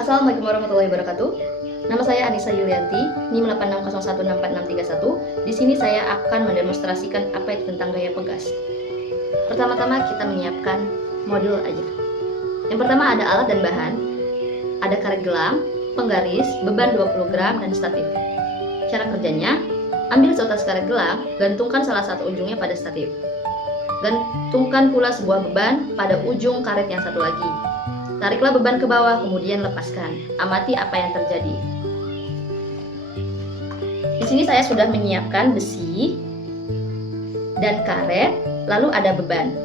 Assalamualaikum warahmatullahi wabarakatuh. Nama saya Anissa Yulianti, NIM 8601646631. Di sini saya akan mendemonstrasikan apa itu tentang gaya pegas. Pertama-tama kita menyiapkan modul aja. Yang pertama ada alat dan bahan, ada karet gelang, penggaris, beban 20 gram, dan statif. Cara kerjanya, ambil seutas karet gelang, gantungkan salah satu ujungnya pada statif. Gantungkan pula sebuah beban pada ujung karet yang satu lagi. Tariklah beban ke bawah, kemudian lepaskan. Amati apa yang terjadi. Di sini saya sudah menyiapkan besi dan karet, lalu ada beban.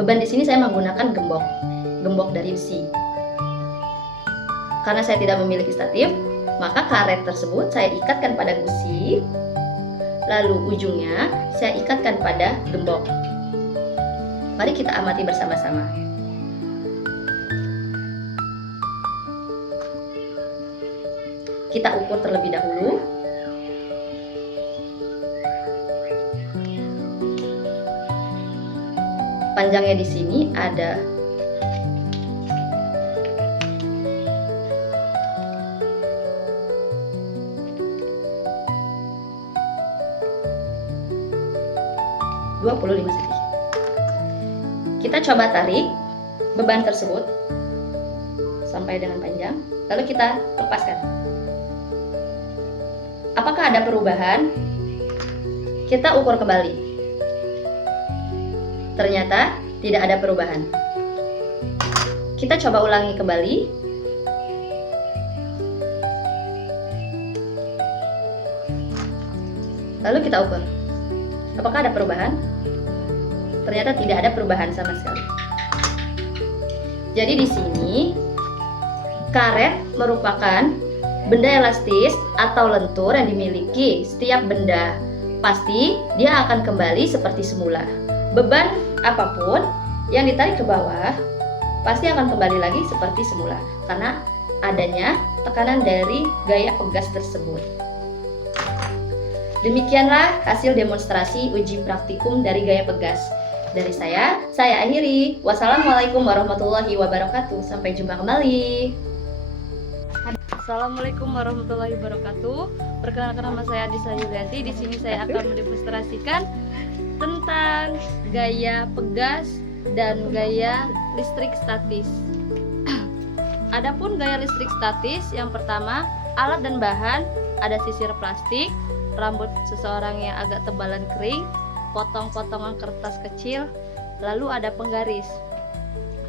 Beban di sini saya menggunakan gembok dari besi. Karena saya tidak memiliki statif, maka karet tersebut saya ikatkan pada besi, lalu ujungnya saya ikatkan pada gembok. Mari kita amati bersama-sama. Kita ukur terlebih dahulu. Panjangnya di sini ada 25 cm. Kita coba tarik beban tersebut sampai dengan panjang, lalu kita lepaskan. Apakah ada perubahan? Kita ukur kembali. Ternyata tidak ada perubahan. Kita coba ulangi kembali. Lalu kita ukur. Apakah ada perubahan? Ternyata tidak ada perubahan sama sekali. Jadi di sini karet merupakan benda elastis atau lentur yang dimiliki setiap benda. Pasti dia akan kembali seperti semula. Beban apapun yang ditarik ke bawah pasti akan kembali lagi seperti semula karena adanya tekanan dari gaya pegas tersebut. Demikianlah hasil demonstrasi uji praktikum dari gaya pegas. Dari saya akhiri. Wassalamualaikum warahmatullahi wabarakatuh. Sampai jumpa kembali. Assalamualaikum warahmatullahi wabarakatuh. Perkenalkan, nama saya Anissa Yulianti. Di sini saya akan mendemonstrasikan tentang gaya pegas dan gaya listrik statis. Adapun gaya listrik statis, yang pertama, alat dan bahan, ada sisir plastik, rambut seseorang yang agak tebalan kering, potong-potongan kertas kecil, lalu ada penggaris.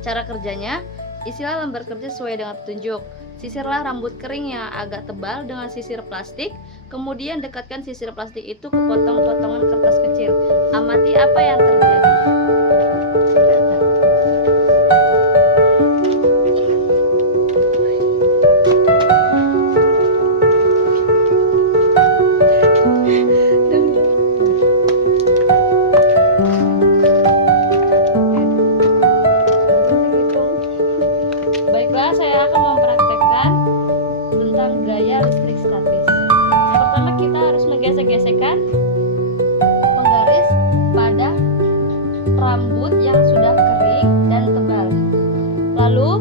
Cara kerjanya, isilah lembar kerja sesuai dengan petunjuk. Sisirlah rambut kering yang agak tebal dengan sisir plastik, kemudian dekatkan sisir plastik itu ke potong-potongan kertas kecil. Amati apa yang terjadi. Baiklah, saya akan mempraktekkan tentang gaya listrik statis. Yang pertama, kita harus menggesek-gesekkan penggaris pada rambut yang sudah kering dan tebal. Lalu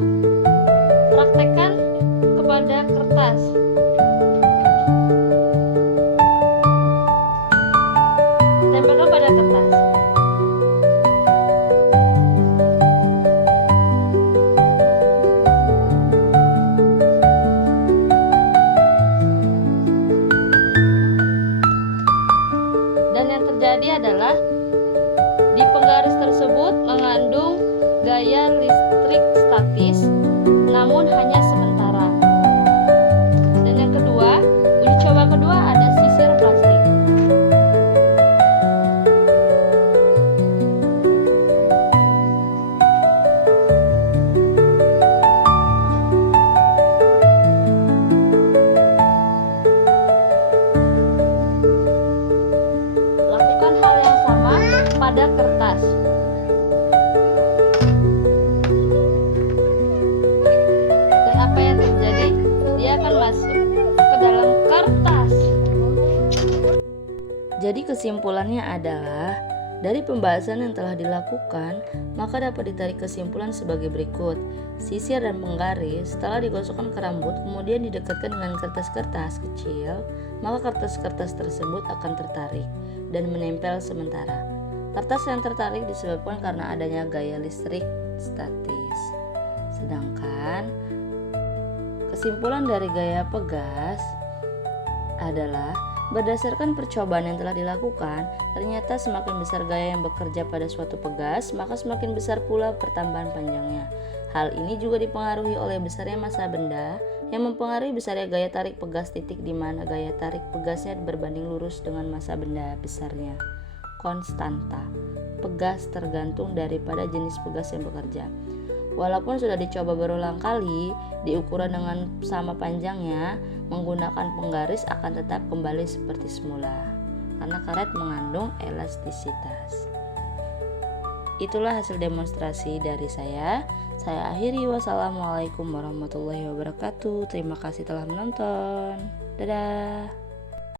praktekkan kepada kertas. Tempelkan pada kertas. Dan yang terjadi adalah di penggaris tersebut mengandung gaya listrik statis, namun hanya sementara. Dan yang kedua, uji coba kedua ada sisir plastik. Lakukan hal yang sama pada kertas. Dan apa yang terjadi? Dia akan masuk ke dalam kertas. Jadi kesimpulannya adalah, dari pembahasan yang telah dilakukan, maka dapat ditarik kesimpulan sebagai berikut. Sisir dan penggaris setelah digosokkan ke rambut kemudian didekatkan dengan kertas-kertas kecil, maka kertas-kertas tersebut akan tertarik dan menempel sementara. Kertas yang tertarik disebabkan karena adanya gaya listrik statis. Sedangkan kesimpulan dari gaya pegas adalah berdasarkan percobaan yang telah dilakukan, ternyata semakin besar gaya yang bekerja pada suatu pegas, maka semakin besar pula pertambahan panjangnya. Hal ini juga dipengaruhi oleh besarnya massa benda yang mempengaruhi besarnya gaya tarik pegas titik di mana gaya tarik pegasnya berbanding lurus dengan massa benda besarnya. Konstanta pegas tergantung daripada jenis pegas yang bekerja. Walaupun sudah dicoba berulang kali, diukuran dengan sama panjangnya, menggunakan penggaris akan tetap kembali seperti semula karena karet mengandung elastisitas. Itulah hasil demonstrasi dari saya. Saya akhiri, wassalamualaikum warahmatullahi wabarakatuh. Terima kasih telah menonton. Dadah.